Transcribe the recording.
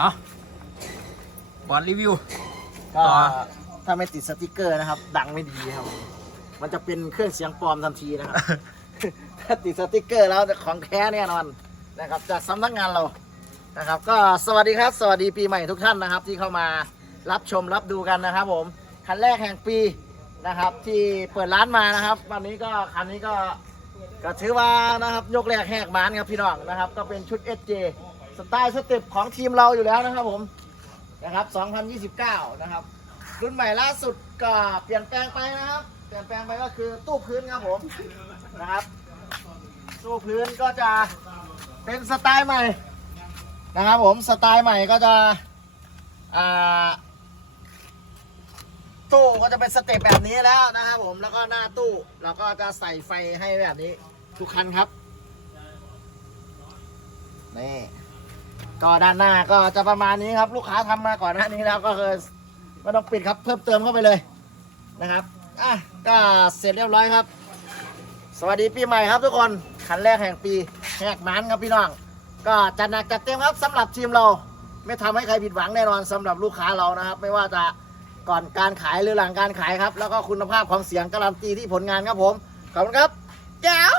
เอาบอลรีวิว ก็ต่อถ้าไม่ติดสติกเกอร์นะครับ ดังไม่ดีครับ มันจะเป็นเครื่องเสียงปลอมทันทีนะครับ ถ้าติดสติกเกอร์แล้วของแท้แน่นอนนะครับ จากสำนักงานเรานะครับ ก็สวัสดีครับ สวัสดีปีใหม่ทุกท่านนะครับ ที่เข้ามารับชมรับดูกันนะครับ ผมคันแรกแห่งปีนะครับ ที่เปิดร้านมานะครับ วันนี้ก็คันนี้ก็ก็ถือว่านะครับยกแรกแหกมานครับพี่น้องนะครับ ก็เป็นชุด SJ สไตล์สเต็ปของทีมเราอยู่แล้วนะครับผมนะครับ 2029 นะครับ รุ่นใหม่ล่าสุดก็เปลี่ยนแปลงไปนะครับ เปลี่ยนแปลงไปก็คือตู้พื้นครับผมนะครับ ตู้พื้นก็จะเป็นสไตล์ใหม่นะครับผมสไตล์ใหม่ก็จะตู้ก็จะเป็นสเต็ปแบบนี้แล้วนะครับผมแล้วก็หน้าตู้เราก็จะใส่ไฟให้แบบนี้ทุกคันครับนี่ ก็ด้านหน้าก็จะประมาณนี้ครับ ลูกค้าทำมาก่อนหน้านี้แล้วก็คือไม่ต้องปิดครับเพิ่มเติมเข้าไปเลยนะครับอะก็เสร็จเรียบร้อยครับ สวัสดีปีใหม่ครับทุกคนคันแรกแห่งปีแหกมันครับพี่น้อง ก็จัดหนักจัดเต็มครับสำหรับทีมเราไม่ทำให้ใครผิดหวังแน่นอนสำหรับลูกค้าเรานะครับ ไม่ว่าจะก่อนการขายหรือหลังการขายครับ แล้วก็คุณภาพของเสียงการันตีที่ผลงานครับผมขอบคุณครับแจ๋ว